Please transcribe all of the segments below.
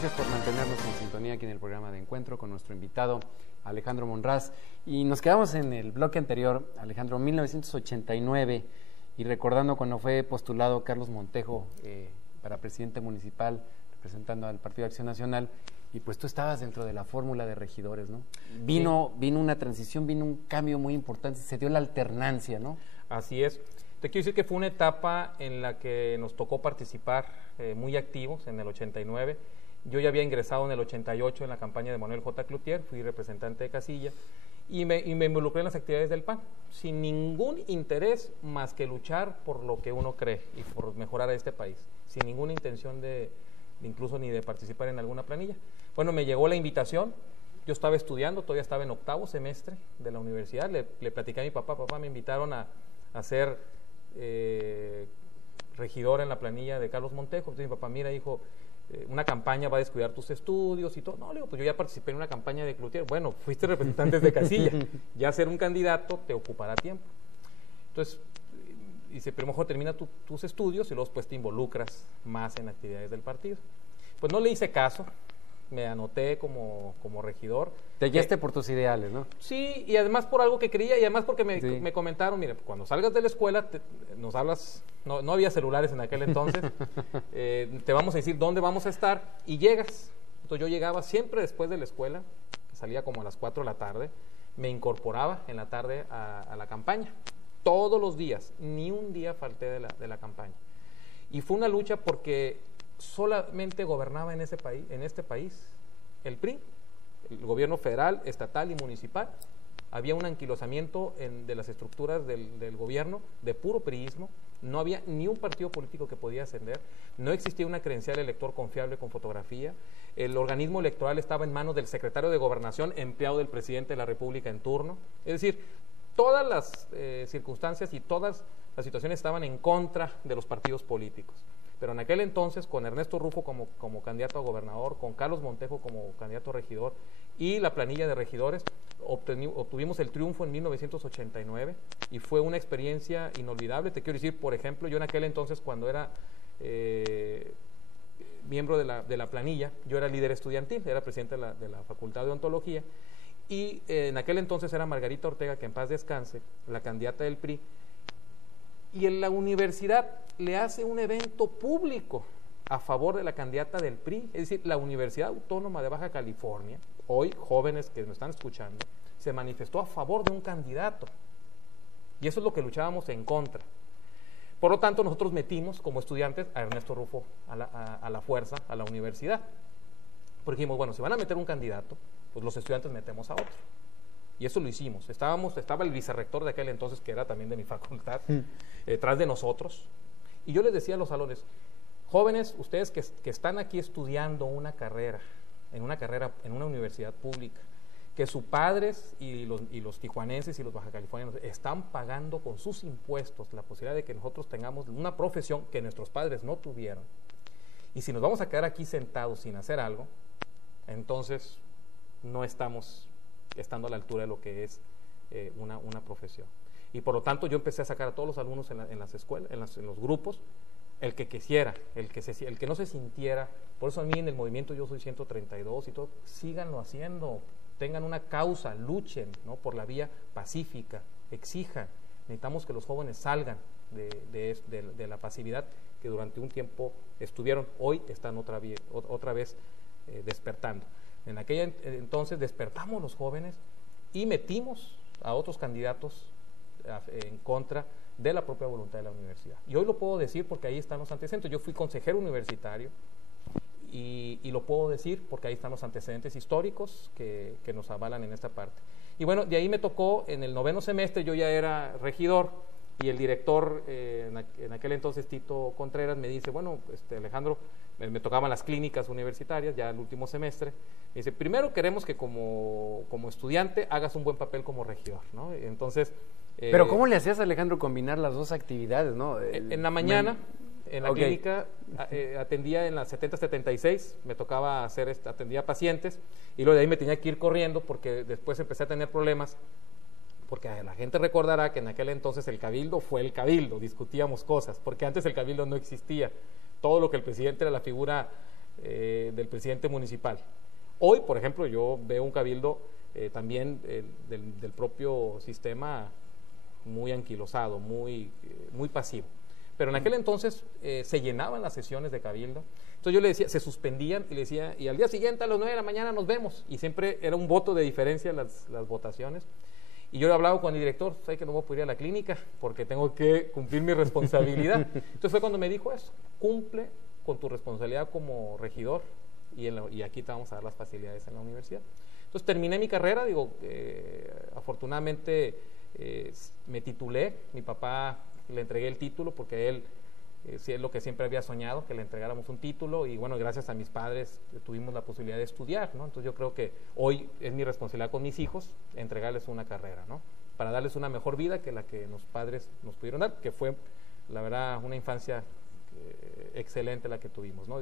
Gracias por mantenernos en sintonía aquí en el programa de Encuentro con nuestro invitado Alejandro Monraz. Y nos quedamos en el bloque anterior, Alejandro, 1989, y recordando cuando fue postulado Carlos Montejo para presidente municipal, representando al Partido de Acción Nacional, y pues tú estabas dentro de la fórmula de regidores, ¿no? Vino una transición, vino un cambio muy importante, se dio la alternancia, ¿no? Así es. Te quiero decir que fue una etapa en la que nos tocó participar muy activos en el 89. Yo ya había ingresado en el 88 en la campaña de Manuel J. Cloutier, fui representante de casilla, y me involucré en las actividades del PAN, sin ningún interés más que luchar por lo que uno cree y por mejorar a este país, sin ninguna intención de incluso ni de participar en alguna planilla. Bueno, me llegó la invitación, yo estaba estudiando, todavía estaba en octavo semestre de la universidad, le platicé a mi papá, me invitaron a ser regidor en la planilla de Carlos Montejo. Entonces mi papá, mira, hijo, una campaña va a descuidar tus estudios y todo. No, le digo, pues yo ya participé en una campaña de Cloutier. Bueno, fuiste representante de casilla, ya ser un candidato te ocupará tiempo. Entonces, dice, pero mejor termina tus estudios y luego después te involucras más en actividades del partido. Pues no le hice caso, me anoté como regidor. Te guiaste por tus ideales, ¿no? Sí, y además por algo que creía, y además porque me comentaron, mire, cuando salgas de la escuela, nos hablas, no había celulares en aquel entonces, te vamos a decir dónde vamos a estar, y llegas. Entonces yo llegaba siempre después de la escuela, salía como a las 4 de la tarde, me incorporaba en la tarde a la campaña, todos los días, ni un día falté de la campaña. Y fue una lucha porque solamente gobernaba en este país el PRI, el gobierno federal, estatal y municipal. Había un anquilosamiento de las estructuras del gobierno, de puro priismo. No había ni un partido político que podía ascender, no existía una credencial elector confiable con fotografía, el organismo electoral estaba en manos del secretario de Gobernación, empleado del presidente de la República en turno. Es decir, todas las circunstancias y todas las situaciones estaban en contra de los partidos políticos. Pero en aquel entonces, con Ernesto Rufo como candidato a gobernador, con Carlos Montejo como candidato a regidor y la planilla de regidores, obtuvimos el triunfo en 1989 y fue una experiencia inolvidable. Te quiero decir, por ejemplo, yo en aquel entonces, cuando era miembro de la planilla, yo era líder estudiantil, era presidente de la Facultad de Odontología, y en aquel entonces era Margarita Ortega, que en paz descanse, la candidata del PRI, y en la universidad le hace un evento público a favor de la candidata del PRI, es decir, la Universidad Autónoma de Baja California, hoy jóvenes que nos están escuchando, se manifestó a favor de un candidato, y eso es lo que luchábamos en contra. Por lo tanto, nosotros metimos como estudiantes a Ernesto Rufo a la fuerza, a la universidad, porque dijimos, bueno, si van a meter un candidato, pues los estudiantes metemos a otro. Y eso lo hicimos. Estaba el vicerrector de aquel entonces, que era también de mi facultad, detrás de nosotros. Y yo les decía a los salones, jóvenes, ustedes que están aquí estudiando una carrera en una universidad pública, que sus padres y los tijuanenses y los bajacalifornianos están pagando con sus impuestos la posibilidad de que nosotros tengamos una profesión que nuestros padres no tuvieron. Y si nos vamos a quedar aquí sentados sin hacer algo, entonces no estamos estando a la altura de lo que es una profesión. Y por lo tanto yo empecé a sacar a todos los alumnos en las escuelas, en los grupos, el que quisiera, el que no se sintiera. Por eso a mí en el movimiento Yo Soy 132 y todo, síganlo haciendo, tengan una causa, luchen, ¿no?, por la vía pacífica, exijan. Necesitamos que los jóvenes salgan de la pasividad que durante un tiempo estuvieron, hoy están otra vez despertando. En aquel entonces despertamos los jóvenes y metimos a otros candidatos en contra de la propia voluntad de la universidad. Y hoy lo puedo decir porque ahí están los antecedentes. Yo fui consejero universitario y lo puedo decir porque ahí están los antecedentes históricos que nos avalan en esta parte. Y bueno, de ahí me tocó, en el 9º semestre yo ya era regidor, y el director en aquel entonces, Tito Contreras, me dice, bueno, Alejandro, me tocaban las clínicas universitarias ya el último semestre, me dice, primero queremos que como estudiante hagas un buen papel como regidor, ¿no? Entonces... Pero ¿cómo le hacías, Alejandro, combinar las dos actividades, no? En la mañana, en la clínica, atendía en la 70-76, me tocaba atendía pacientes, y luego de ahí me tenía que ir corriendo porque después empecé a tener problemas, porque la gente recordará que en aquel entonces el cabildo fue el cabildo, discutíamos cosas, porque antes el cabildo no existía. Todo lo que el presidente era la figura del presidente municipal. Hoy, por ejemplo, yo veo un cabildo también del propio sistema muy anquilosado, muy pasivo. Pero en aquel entonces se llenaban las sesiones de cabildo. Entonces yo le decía, se suspendían y le decía, y al día siguiente a las 9 de la mañana nos vemos. Y siempre era un voto de diferencia las votaciones. Y yo hablaba con el director, sé que no voy a poder ir a la clínica porque tengo que cumplir mi responsabilidad. Entonces fue cuando me dijo eso, cumple con tu responsabilidad como regidor y aquí te vamos a dar las facilidades en la universidad. Entonces terminé mi carrera, afortunadamente me titulé, mi papá le entregué el título porque él sí es lo que siempre había soñado, que le entregáramos un título y bueno, gracias a mis padres tuvimos la posibilidad de estudiar, ¿no? Entonces yo creo que hoy es mi responsabilidad con mis hijos entregarles una carrera, ¿no? Para darles una mejor vida que la que los padres nos pudieron dar, que fue, la verdad, una infancia excelente la que tuvimos, ¿no?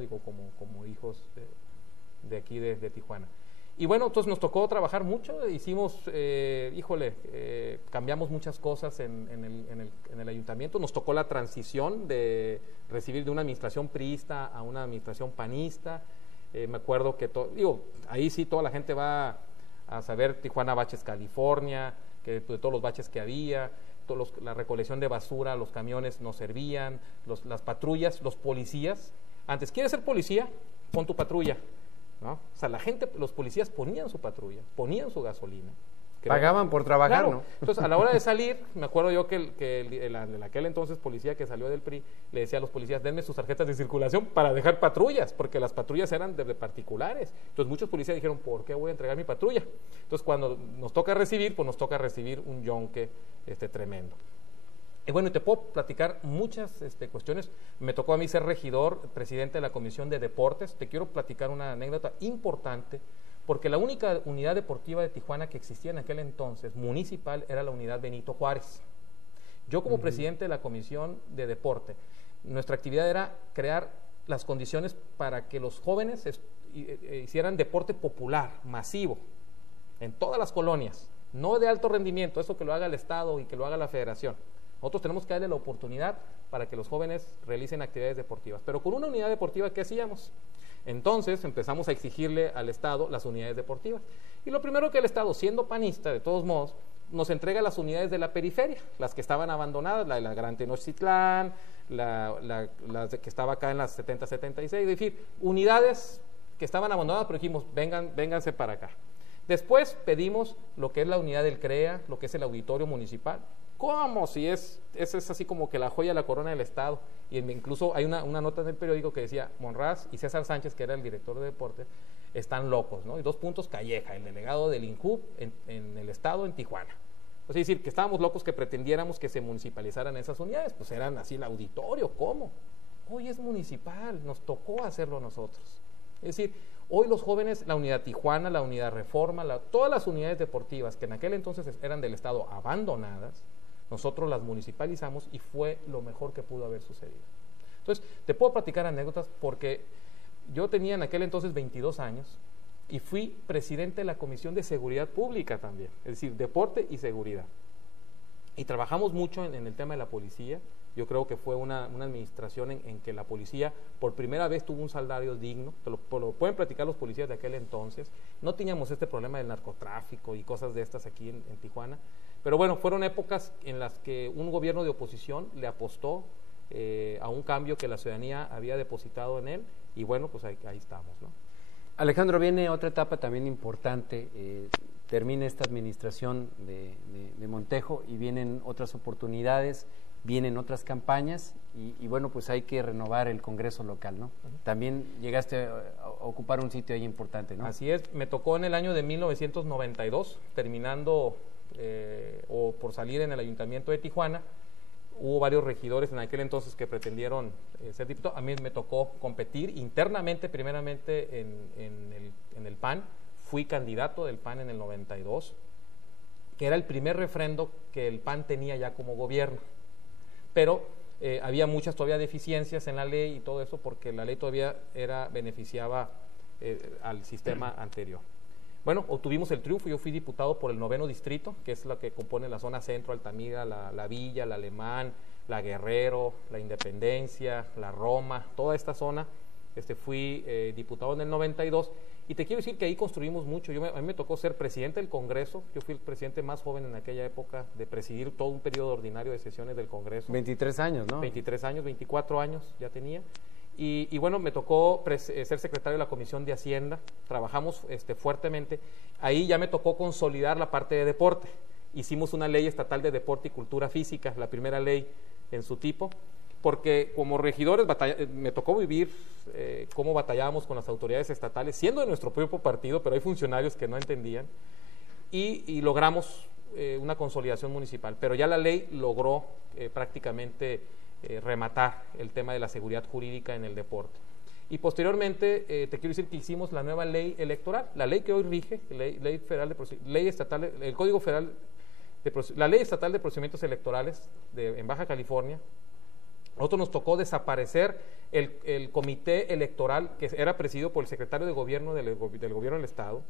Como hijos de aquí de Tijuana. Y bueno, entonces nos tocó trabajar mucho, hicimos, cambiamos muchas cosas en el ayuntamiento, nos tocó la transición de recibir de una administración priista a una administración panista, me acuerdo que, ahí sí toda la gente va a saber Tijuana Baches California, que de todos los baches que había, la recolección de basura, los camiones no servían, las patrullas, los policías, antes, ¿quieres ser policía? Pon tu patrulla. ¿No? O sea, la gente, los policías ponían su patrulla, ponían su gasolina. Pagaban por trabajar, claro, ¿no? Entonces, a la hora de salir, me acuerdo yo que en aquel entonces policía que salió del PRI, le decía a los policías, denme sus tarjetas de circulación para dejar patrullas, porque las patrullas eran de particulares. Entonces, muchos policías dijeron, ¿por qué voy a entregar mi patrulla? Entonces, cuando nos toca recibir, pues nos toca recibir un yonque tremendo. Y bueno, te puedo platicar muchas cuestiones. Me tocó a mí ser regidor, presidente de la Comisión de Deportes. Te quiero platicar una anécdota importante, porque la única unidad deportiva de Tijuana que existía en aquel entonces, municipal, era la unidad Benito Juárez. Yo como presidente de la Comisión de Deporte, nuestra actividad era crear las condiciones para que los jóvenes hicieran deporte popular, masivo, en todas las colonias, no de alto rendimiento, eso que lo haga el Estado y que lo haga la Federación. Nosotros tenemos que darle la oportunidad para que los jóvenes realicen actividades deportivas. Pero con una unidad deportiva, ¿qué hacíamos? Entonces empezamos a exigirle al Estado las unidades deportivas. Y lo primero que el Estado, siendo panista, de todos modos, nos entrega las unidades de la periferia, las que estaban abandonadas, la de la Gran Tenochtitlán, la que estaba acá en las 70-76, es decir, unidades que estaban abandonadas, pero dijimos, vénganse para acá. Después pedimos lo que es la unidad del CREA, lo que es el auditorio municipal. ¿Cómo? Si es así como que la joya de la corona del Estado. Y incluso hay una nota en el periódico que decía, Monraz y César Sánchez, que era el director de deporte, están locos, ¿no? Y 2 puntos, Calleja, el delegado del INJUB en el Estado, en Tijuana. Es decir, que estábamos locos que pretendiéramos que se municipalizaran esas unidades, pues eran así el auditorio, ¿cómo? Hoy es municipal, nos tocó hacerlo nosotros. Es decir, hoy los jóvenes, la unidad Tijuana, la unidad Reforma, todas las unidades deportivas que en aquel entonces eran del Estado abandonadas, nosotros las municipalizamos y fue lo mejor que pudo haber sucedido. Entonces, te puedo platicar anécdotas porque yo tenía en aquel entonces 22 años y fui presidente de la Comisión de Seguridad Pública también, es decir, deporte y seguridad. Y trabajamos mucho en el tema de la policía. Yo creo que fue una administración en que la policía por primera vez tuvo un salario digno. Lo pueden platicar los policías de aquel entonces. No teníamos este problema del narcotráfico y cosas de estas aquí en Tijuana. Pero bueno, fueron épocas en las que un gobierno de oposición le apostó a un cambio que la ciudadanía había depositado en él. Y bueno, pues ahí estamos, ¿no? Alejandro, viene otra etapa también importante. Termina esta administración de Montejo y vienen otras oportunidades, vienen otras campañas y bueno, pues hay que renovar el Congreso local, ¿no? Uh-huh. También llegaste a ocupar un sitio ahí importante, ¿no? Así es, me tocó en el año de 1992, terminando o por salir en el Ayuntamiento de Tijuana. Hubo varios regidores en aquel entonces que pretendieron ser diputados. A mí me tocó competir internamente, primeramente en el PAN. Fui candidato del PAN en el 92, que era el primer refrendo que el PAN tenía ya como gobierno. Pero había muchas todavía deficiencias en la ley y todo eso, porque la ley todavía beneficiaba al sistema anterior. Bueno, obtuvimos el triunfo. Yo fui diputado por el 9º distrito, que es la que compone la zona centro, Altamira, la Villa, la Alemán, la Guerrero, la Independencia, la Roma, toda esta zona fui diputado en el 92, y te quiero decir que ahí construimos mucho. A mí me tocó ser presidente del Congreso. Yo fui el presidente más joven en aquella época de presidir todo un periodo ordinario de sesiones del Congreso. 23 años, ¿no? 23 años, 24 años ya tenía. Y bueno, me tocó ser secretario de la Comisión de Hacienda. Trabajamos fuertemente. Ahí ya me tocó consolidar la parte de deporte. Hicimos una ley estatal de deporte y cultura física, la primera ley en su tipo, porque como regidores me tocó vivir cómo batallábamos con las autoridades estatales, siendo de nuestro propio partido, pero hay funcionarios que no entendían, y logramos una consolidación municipal. Pero ya la ley logró prácticamente rematar el tema de la seguridad jurídica en el deporte. Y posteriormente, te quiero decir que hicimos la nueva ley electoral, la ley que hoy rige, ley federal ley estatal, el Código Federal, la Ley Estatal de Procedimientos Electorales en Baja California. Nosotros nos tocó desaparecer el comité electoral que era presidido por el secretario de gobierno del gobierno del Estado,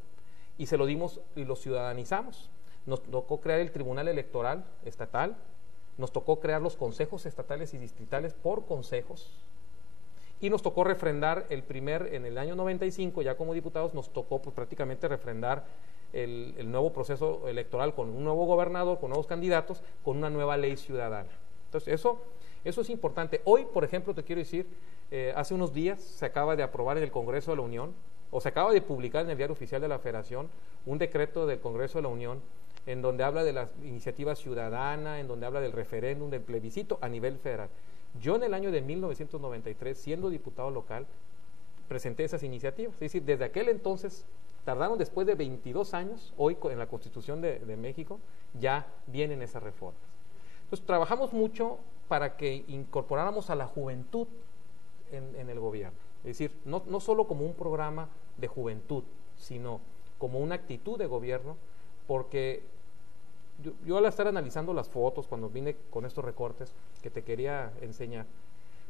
y se lo dimos y lo ciudadanizamos. Nos tocó crear el Tribunal Electoral Estatal, nos tocó crear los consejos estatales y distritales por consejos, y nos tocó refrendar en el año 95, ya como diputados, nos tocó pues, prácticamente refrendar el nuevo proceso electoral con un nuevo gobernador, con nuevos candidatos, con una nueva ley ciudadana. Entonces, eso es importante. Hoy, por ejemplo, te quiero decir, hace unos días se acaba de aprobar en el Congreso de la Unión, o se acaba de publicar en el Diario Oficial de la Federación, un decreto del Congreso de la Unión en donde habla de la iniciativa ciudadana, en donde habla del referéndum, del plebiscito a nivel federal. Yo en el año de 1993, siendo diputado local, presenté esas iniciativas. Es decir, desde aquel entonces, tardaron después de 22 años, hoy en la Constitución de México, ya vienen esas reformas. Entonces, trabajamos mucho para que incorporáramos a la juventud en el gobierno. Es decir, no solo como un programa de juventud, sino como una actitud de gobierno, porque yo al estar analizando las fotos, cuando vine con estos recortes que te quería enseñar,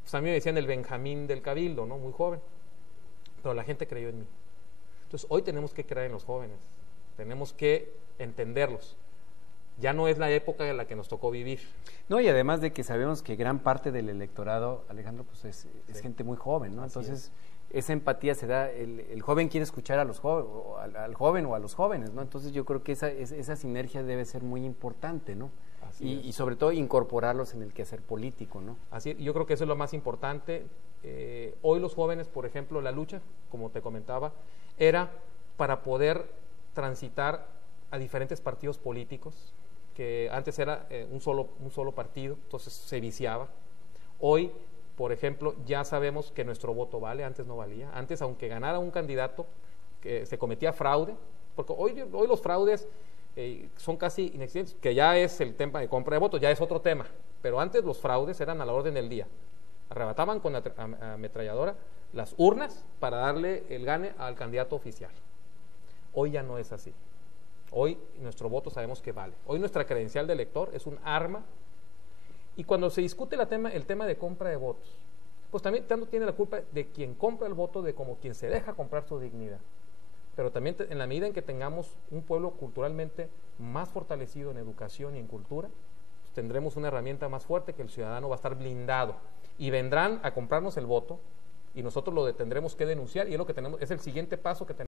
pues a mí me decían el Benjamín del Cabildo, ¿no? Muy joven, pero la gente creyó en mí. Entonces, hoy tenemos que creer en los jóvenes, tenemos que entenderlos. Ya no es la época en la que nos tocó vivir. No, y además de que sabemos que gran parte del electorado, Alejandro, pues es gente muy joven, ¿no? Entonces, esa empatía se da, el joven quiere escuchar a los al joven o a los jóvenes, ¿no? Entonces, yo creo que esa sinergia debe ser muy importante, ¿no? Y sobre todo incorporarlos en el quehacer político, ¿no? Así, yo creo que eso es lo más importante. Hoy los jóvenes, por ejemplo, la lucha, como te comentaba, era para poder transitar a diferentes partidos políticos, que antes era un solo partido, entonces se viciaba. Hoy, por ejemplo, ya sabemos que nuestro voto vale, antes no valía. Antes, aunque ganara un candidato, que se cometía fraude, porque hoy los fraudes son casi inexistentes, que ya es el tema de compra de votos, ya es otro tema, pero antes los fraudes eran a la orden del día. Arrebataban con la ametralladora las urnas para darle el gane al candidato oficial. Hoy ya no es así. Hoy nuestro voto sabemos que vale. Hoy nuestra credencial de elector es un arma, y cuando se discute el tema de compra de votos, pues también tanto tiene la culpa de quien compra el voto de como quien se deja comprar su dignidad. Pero también en la medida en que tengamos un pueblo culturalmente más fortalecido en educación y en cultura, pues tendremos una herramienta más fuerte, que el ciudadano va a estar blindado, y vendrán a comprarnos el voto, y nosotros lo tendremos que denunciar, y es lo que tenemos, es el siguiente paso que tenemos